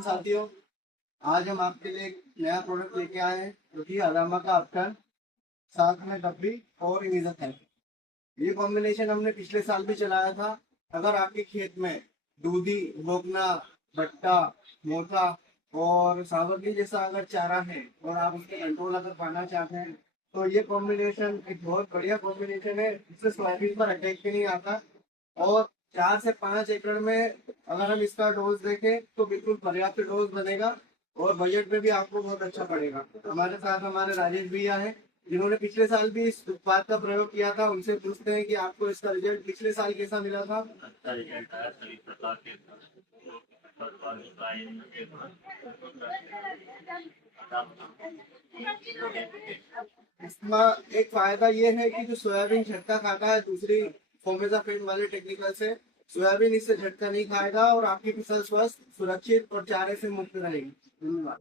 साथियों, आज हम आपके लिए एक नया प्रोडक्ट लेके आए हैं जो कि अलामा का अपटन, साथ में डब्बी और इमेजन है। ये कॉम्बिनेशन हमने पिछले साल भी चलाया था। अगर आपके खेत में दूधी, बोगना, भट्टा, मोथा और सावरली जैसा अगर चारा है और आप उसके कंट्रोल अगर पाना चाहते हैं तो ये कॉम्बिनेशन एक बहुत बढ़िया कॉम्बिनेशन है। इससे सोयाबीन पर अटैक भी नहीं आता और 4 से 5 एकड़ में अगर हम इसका डोज देखें तो बिल्कुल पर्याप्त डोज बनेगा और बजट में भी आपको बहुत अच्छा पड़ेगा। हमारे साथ हमारे राजेश भैया हैं जिन्होंने पिछले साल भी इस उत्पाद का प्रयोग किया था। उनसे पूछते हैं कि आपको इसका रिजल्ट पिछले साल कैसा मिला था। अच्छा रिजल्ट आया सभी प्रकार के फसलों का इसमें एक फायदा ये है कि जो सोयाबीन झटका खाता है दूसरी फोमेजाफेन वाले टेक्निकल से, सोयाबीन इससे झटका नहीं खाएगा और आपकी फसल स्वस्थ, सुरक्षित और चारे से मुक्त रहेगी। धन्यवाद।